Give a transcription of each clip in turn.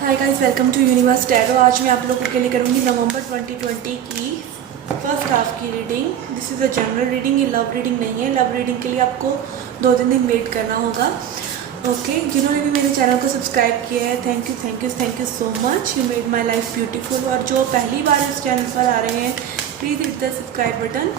Hi guys, welcome to Universe Tarot. आज मैं आप लोगों के लिए करूँगी नवंबर 2020 की फर्स्ट हाफ की reading. This is a general reading, ये लव रीडिंग नहीं है। लव रीडिंग के लिए आपको 2-3 दिन वेट करना होगा। ओके, जिन्होंने भी मेरे चैनल को सब्सक्राइब किया है, thank you so much. You made my life beautiful. और जो पहली बार इस चैनल पर आ रहे हैं, please hit the subscribe button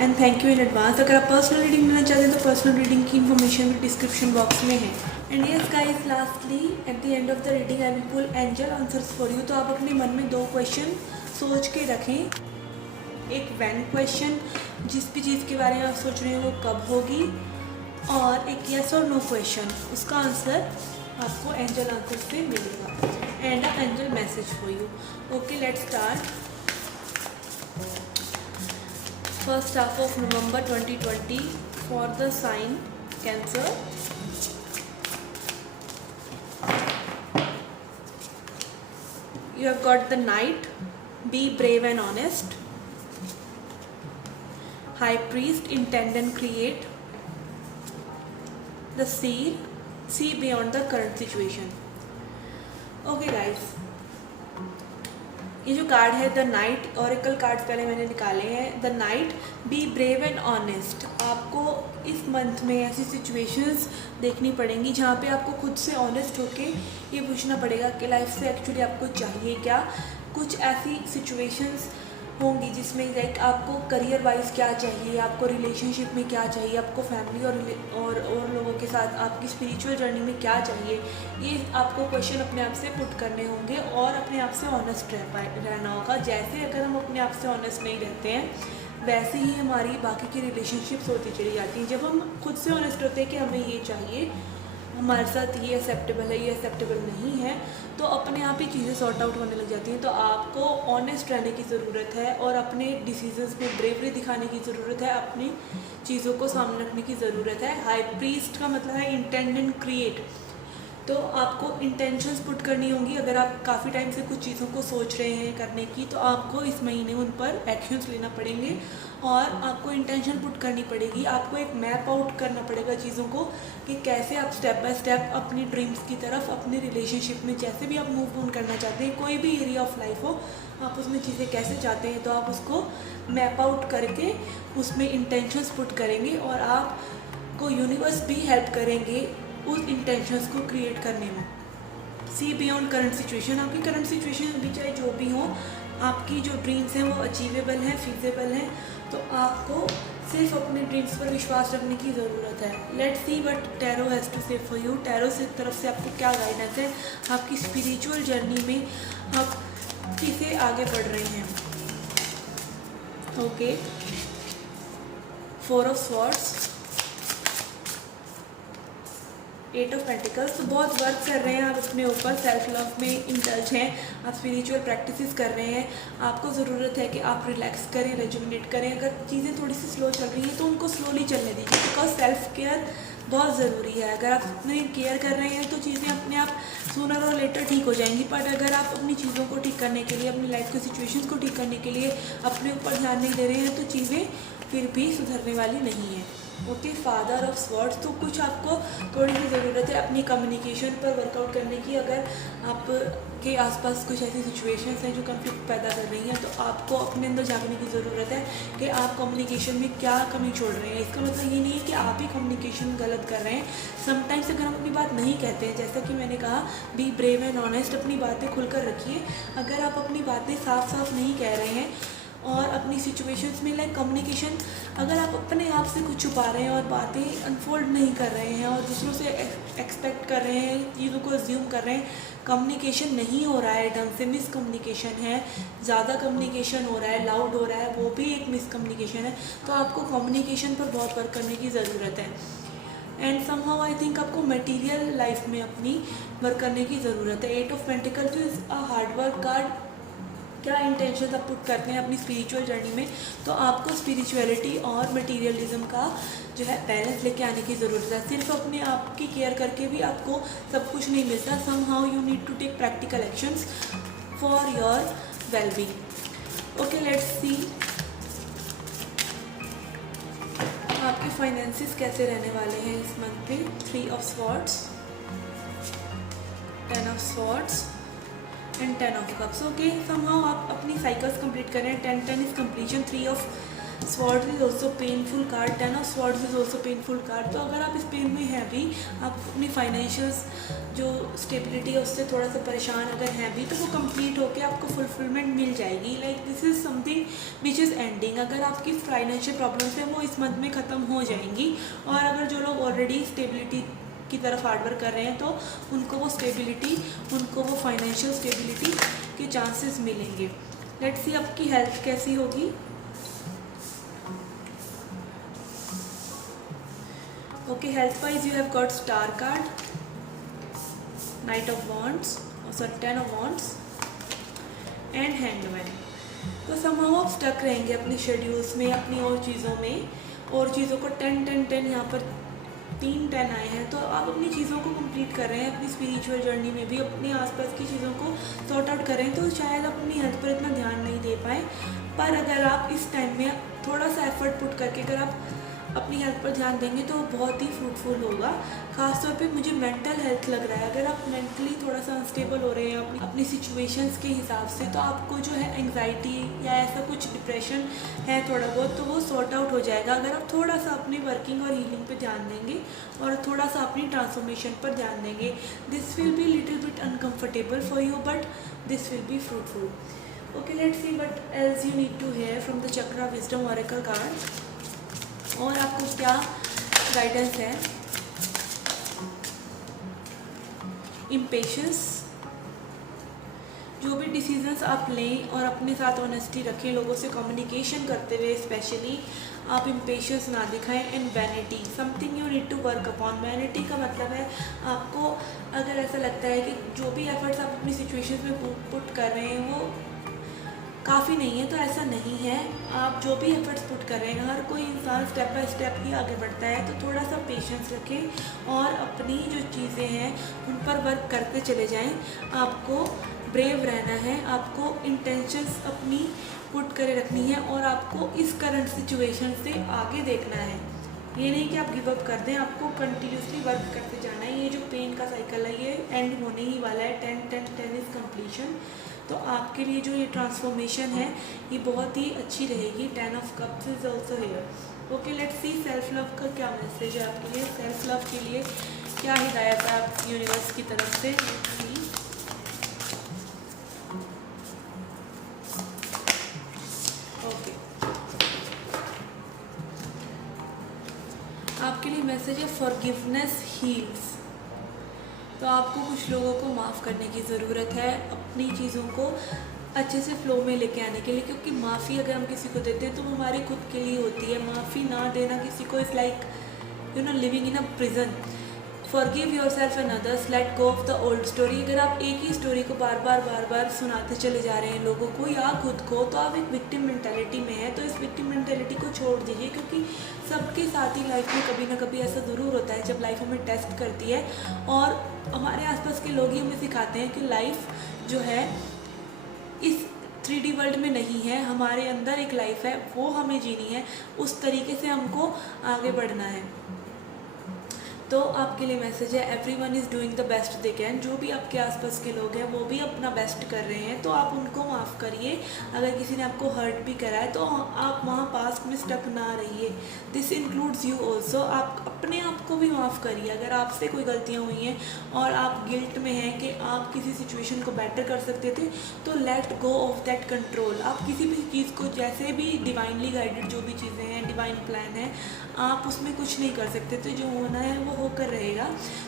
and thank you in advance. अगर आप पर्सनल रीडिंग लेना चाहते हैं तो पर्सनल रीडिंग की इन्फॉर्मेशन भी डिस्क्रिप्शन बॉक्स में है। And yes guys, lastly at the end of the reading I will pull angel answers for you. तो आप अपने मन में 2 क्वेश्चन सोच के रखें। एक व्हेन क्वेश्चन, जिस भी चीज़ के बारे में आप सोच रहे हैं वो कब होगी, और एक यस और नो क्वेश्चन, उसका आंसर आपको एंजल आंसर से मिलेगा and a angel message for you. Okay, let's start. First half of November 2020 for the sign Cancer. You have got the Knight, be brave and honest. High Priest, intend and create. The Seer, see beyond the current situation. Okay guys, ये जो card है the night, oracle card पहले मैंने निकाले हैं। The night, be brave and honest. आपको इस month में ऐसी सिचुएशंस देखनी पड़ेंगी जहाँ पे आपको खुद से ऑनेस्ट होके ये पूछना पड़ेगा कि लाइफ से एक्चुअली आपको चाहिए क्या। कुछ ऐसी सिचुएशंस होंगी जिसमें लाइक आपको करियर वाइज क्या चाहिए, आपको रिलेशनशिप में क्या चाहिए, आपको फैमिली और लोगों के साथ आपकी स्पिरिचुअल जर्नी में क्या चाहिए, ये आपको क्वेश्चन अपने आप से पुट करने होंगे और अपने आप से ऑनेस्ट रहना होगा। जैसे अगर हम अपने आप से ऑनेस्ट नहीं रहते हैं, वैसे ही हमारी बाकी की रिलेशनशिप्स होती चली जाती हैं। जब हम खुद से ऑनेस्ट होते हैं कि हमें ये चाहिए, हमारे साथ ये एक्सेप्टेबल है, ये एक्सेप्टेबल नहीं है, तो अपने आप ही चीज़ें सॉर्ट आउट होने लग जाती हैं। तो आपको ऑनेस्ट रहने की ज़रूरत है और अपने डिसीजंस में ब्रेवरी दिखाने की ज़रूरत है, अपनी चीज़ों को सामने रखने की ज़रूरत है। हाई प्रीस्ट का मतलब है इंटेंड एंड क्रिएट। तो आपको इंटेंशंस पुट करनी होंगी। अगर आप काफ़ी टाइम से कुछ चीज़ों को सोच रहे हैं करने की, तो आपको इस महीने उन पर एक्शंस लेना पड़ेंगे और आपको इंटेंशन पुट करनी पड़ेगी। आपको एक मैप आउट करना पड़ेगा चीज़ों को कि कैसे आप स्टेप बाय स्टेप अपनी ड्रीम्स की तरफ, अपनी रिलेशनशिप में जैसे भी आप मूव ऑन करना चाहते हैं, कोई भी एरिया ऑफ लाइफ हो, आप उसमें चीज़ें कैसे चाहते हैं, तो आप उसको मैप आउट करके उसमें इंटेंशंस पुट करेंगे और आपको यूनिवर्स भी हेल्प करेंगे उस इंटेंशंस को क्रिएट करने में। सी बियॉन्ड करंट सिचुएशन, आपकी करंट सिचुएशन अभी चाहे जो भी हो, आपकी जो ड्रीम्स हैं वो अचीवेबल हैं, फीजेबल हैं, तो आपको सिर्फ अपने ड्रीम्स पर विश्वास रखने की ज़रूरत है। Let's see what tarot has to say for you. Tarot से तरफ से आपको क्या गाइडेंस है आपकी स्पिरिचुअल जर्नी में, आप किसे आगे बढ़ रहे हैं। Okay, 4 of swords, 8 of pentacles. तो बहुत वर्क कर रहे हैं आप अपने ऊपर, सेल्फ लव में इंडल्ज हैं, आप स्पिरिचुअल प्रैक्टिसेस कर रहे हैं। आपको ज़रूरत है कि आप रिलैक्स करें, रेजुमिनेट करें। अगर चीज़ें थोड़ी सी स्लो चल रही हैं तो उनको स्लोली चलने दीजिए, बिकॉज सेल्फ केयर बहुत ज़रूरी है। अगर आप अपने केयर कर रहे हैं तो चीज़ें अपने आप सूनर और लेटर ठीक हो जाएंगी, पर अगर आप अपनी चीज़ों को ठीक करने के लिए, अपनी लाइफ की सिचुएशंस को ठीक करने के लिए अपने ऊपर ध्यान नहीं दे रहे हैं, तो चीज़ें फिर भी सुधरने वाली नहीं है। ओके, फादर ऑफ स्वॉर्ड्स, तो कुछ आपको थोड़ी सी ज़रूरत है अपनी कम्युनिकेशन पर वर्कआउट करने की। अगर आपके आसपास कुछ ऐसी सिचुएशंस हैं जो कंफ्लिक्ट पैदा कर रही हैं, तो आपको अपने अंदर झांकने की ज़रूरत है कि आप कम्युनिकेशन में क्या कमी छोड़ रहे हैं। इसका मतलब ये नहीं है कि आप ही कम्युनिकेशन गलत कर रहे हैं। समटाइम्स अगर हम अपनी बात नहीं कहते हैं, जैसा कि मैंने कहा, बी ब्रेव एंड ऑनेस्ट, अपनी बातें खुलकर रखिए। अगर आप अपनी बातें साफ साफ नहीं कह रहे हैं और अपनी सिचुएशंस में लाइक कम्युनिकेशन, अगर आप अपने आप से कुछ छुपा रहे हैं और बातें अनफोल्ड नहीं कर रहे हैं और दूसरों से एक्सपेक्ट कर रहे हैं, चीज़ों को अज्यूम कर रहे हैं, कम्युनिकेशन नहीं हो रहा है ढंग से, मिसकम्युनिकेशन है, ज़्यादा कम्युनिकेशन हो रहा है, लाउड हो रहा है, वो भी एक मिसकम्युनिकेशन है। तो आपको कम्युनिकेशन पर बहुत वर्क करने की ज़रूरत है। एंड समहाउ आई थिंक आपको मटेरियल लाइफ में अपनी वर्क करने की ज़रूरत है। 8 of pentacles is a hard work card. क्या इंटेंशन आप पुट करते हैं अपनी स्पिरिचुअल जर्नी में, तो आपको स्पिरिचुअलिटी और मटेरियलिज्म का जो है बैलेंस लेके आने की ज़रूरत है। सिर्फ अपने आप की केयर करके भी आपको सब कुछ नहीं मिलता। Somehow you need to take practical actions for your wellbeing. Okay, let's see आपके फाइनेंसिस कैसे रहने वाले हैं इस मंथ में। 3 of swords, 10 and 10 of cups. Okay, somehow आप अपनी साइकिल्स कंप्लीट करें। 10 is completion, 3 of swords is also painful card, 10 of swords is also painful card. तो अगर आप इस पेन में हैं भी, आप अपनी फाइनेंशियल्स जो स्टेबिलिटी है उससे थोड़ा सा परेशान अगर हैं भी, तो वो कंप्लीट होकर आपको फुलफिलमेंट मिल जाएगी। Like this is something which is ending. अगर आपकी फाइनेंशियल प्रॉब्लम्स हैं वो इस मंथ में ख़त्म हो जाएंगी। और अगर जो लोग ऑलरेडी स्टेबिलिटी की तरफ हार्डवर्क कर रहे हैं तो उनको वो स्टेबिलिटी, उनको वो फाइनेंशियल स्टेबिलिटी के चांसेस मिलेंगे। लेट्स सी आपकी हेल्थ कैसी होगी। Okay, health wise you have got star card, night of wands, sorry 10 of wands and handman. तो समहाउ आप स्टक रहेंगे अपने शेड्यूल्स में, अपनी और चीज़ों में, और चीज़ों को 10 यहाँ पर 3 10 आए हैं। तो आप अपनी चीज़ों को कंप्लीट कर रहे हैं, अपनी स्पिरिचुअल जर्नी में भी अपने आसपास की चीज़ों को सॉर्ट आउट करें। तो शायद अपनी हेल्थ पर इतना ध्यान नहीं दे पाए, पर अगर आप इस टाइम में थोड़ा सा एफर्ट पुट करके अगर आप अपनी हेल्थ पर ध्यान देंगे तो बहुत ही फ्रूटफुल होगा। खासतौर पे मुझे मेंटल हेल्थ लग रहा है। अगर आप मेंटली थोड़ा सा अनस्टेबल हो रहे हैं अपनी सिचुएशंस के हिसाब से, तो आपको जो है एंग्जाइटी या ऐसा कुछ डिप्रेशन है थोड़ा बहुत, तो वो सॉर्ट आउट हो जाएगा अगर आप थोड़ा सा अपनी वर्किंग और हीलिंग पे ध्यान देंगे और थोड़ा सा अपनी ट्रांसफॉर्मेशन पर ध्यान देंगे। This will be little bit uncomfortable for you, but this will be fruitful. Okay, let's see what else you need to hear from the chakra wisdom oracle card, और आपको क्या गाइडेंस है। इम्पेशंस, जो भी डिसीजंस आप लें और अपने साथ ऑनेस्टी रखें, लोगों से कम्युनिकेशन करते हुए स्पेशली आप इम्पेशंस ना दिखाएं। And vanity, something you need to work upon. Vanity का मतलब है आपको अगर ऐसा लगता है कि जो भी एफर्ट्स आप अपनी सिचुएशंस में पुट कर रहे हैं वो काफ़ी नहीं है, तो ऐसा नहीं है। आप जो भी एफर्ट्स पुट कर रहे हैं, हर कोई इंसान स्टेप बाय स्टेप ही आगे बढ़ता है, तो थोड़ा सा पेशेंस रखें और अपनी जो चीज़ें हैं उन पर वर्क करते चले जाएं। आपको ब्रेव रहना है, आपको इंटेंशंस अपनी पुट करे रखनी है और आपको इस करंट सिचुएशन से आगे देखना है। ये नहीं कि आप गिव अप कर दें, आपको कंटिन्यूसली वर्क करते जाना है। ये जो पेन का साइकिल है ये एंड होने ही वाला है। 10 इज़ कंप्लीशन। तो आपके लिए जो ये ट्रांसफॉर्मेशन है ये बहुत ही अच्छी रहेगी। 10 of cups is also here. Okay, let's see self love का क्या मैसेज है आपके लिए। सेल्फ लव के लिए क्या हिदायत है आप यूनिवर्स की तरफ से। ओके, आपके लिए मैसेज है फॉरगिवनेस हील्स। तो आपको कुछ लोगों को माफ़ करने की ज़रूरत है अपनी चीज़ों को अच्छे से फ्लो में लेके आने के लिए, क्योंकि माफ़ी अगर हम किसी को देते हैं तो वो हमारे खुद के लिए होती है। माफ़ी ना देना किसी को is like living in a prison. Forgive yourself and others, let go of the old story. अगर आप एक ही स्टोरी को बार बार सुनाते चले जा रहे हैं लोगों को या खुद को, तो आप एक विक्टिम मेंटालिटी में है। तो इस विक्टिम मेंटालिटी को छोड़ दीजिए, क्योंकि सबके साथ ही लाइफ में कभी ना कभी ऐसा ज़रूर होता है जब लाइफ हमें टेस्ट करती है और हमारे आसपास के लोग ही हमें सिखाते हैं कि लाइफ जो है इस 3D वर्ल्ड में नहीं है, हमारे अंदर एक लाइफ है, वो हमें जीनी है, उस तरीके से हमको आगे बढ़ना है। तो आपके लिए मैसेज है everyone is doing the best they can. जो भी आपके आसपास के लोग हैं वो भी अपना बेस्ट कर रहे हैं, तो आप उनको माफ़ करिए। अगर किसी ने आपको हर्ट भी करा है तो आप वहाँ पास्ट में स्टक ना रहिए। This includes you also. आप अपने आप को भी माफ़ करिए। अगर आपसे कोई गलतियाँ हुई हैं और आप गिल्ट में हैं कि आप किसी सिचुएशन को बेटर कर सकते थे, तो let go of that control. आप किसी भी चीज़ को, जैसे भी डिवाइनली गाइडेड जो भी चीज़ें हैं, डिवाइन प्लान है, आप उसमें कुछ नहीं कर सकते, तो जो होना है वो होकर रहेगा।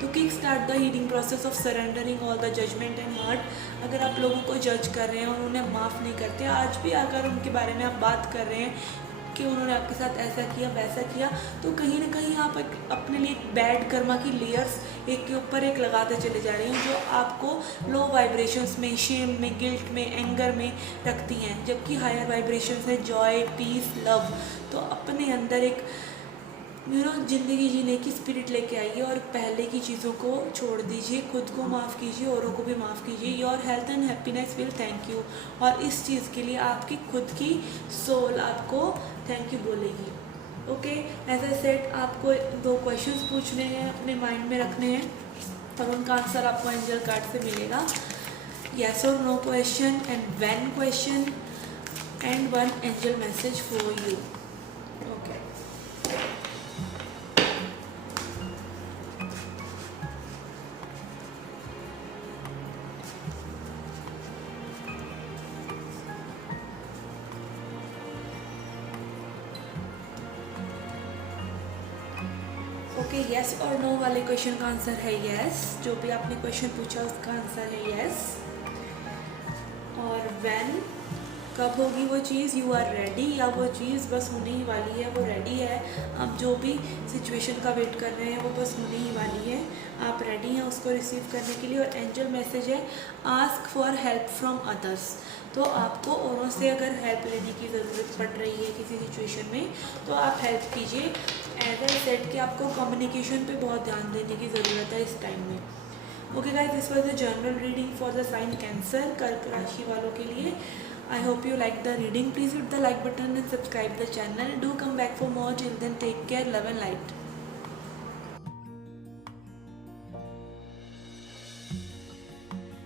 तो kick start the healing process of surrendering all the judgement and hurt. अगर आप लोगों को जज कर रहे हैं और उन्हें माफ़ नहीं करते, आज भी अगर उनके बारे में आप बात कर रहे हैं कि उन्होंने आपके साथ ऐसा किया वैसा किया, तो कहीं ना कहीं आप अपने लिए एक बैड कर्मा की लेयर्स एक के ऊपर एक लगाते चले जा रहे हैं, जो आपको लो वाइब्रेशंस में, शेम में, गिल्ट में, एंगर में रखती हैं, जबकि हायर वाइब्रेशंस है जॉय, पीस, लव। तो अपने अंदर एक ज़िंदगी जीने की स्पिरिट लेके आइए और पहले की चीज़ों को छोड़ दीजिए, खुद को माफ़ कीजिए, औरों को भी माफ़ कीजिए। Your health and happiness will thank you. और इस चीज़ के लिए आपकी खुद की सोल आपको थैंक यू बोलेगी। ओके, एज आई सेड, आपको 2 क्वेश्चंस पूछने हैं, अपने माइंड में रखने हैं और उनका आंसर आपको एंजल कार्ड से मिलेगा। yes or no question and when question and one angel message for you. Okay. Okay, yes और नो वाले क्वेश्चन का आंसर है यस। जो भी आपने क्वेश्चन पूछा उसका आंसर है यस। और व्हेन, कब होगी वो चीज़, यू आर रेडी, या वो चीज़ बस होने ही वाली है, वो रेडी है। आप जो भी सिचुएशन का वेट कर रहे हैं वो बस होने ही वाली है, आप रेडी हैं उसको रिसीव करने के लिए। और एंजल मैसेज है ask for help from others. तो आपको औरों से अगर हेल्प लेने की ज़रूरत पड़ रही है किसी सिचुएशन में तो आप हेल्प कीजिए। एज आई सेड कि आपको कम्युनिकेशन पे बहुत ध्यान देने की ज़रूरत है इस टाइम में। Okay guys, this was the general reading for the sign Cancer, कर्क राशि वालों के लिए। I hope you like the reading. Please hit the like button and subscribe the channel. Do come back for more. Till then, take care, love and light.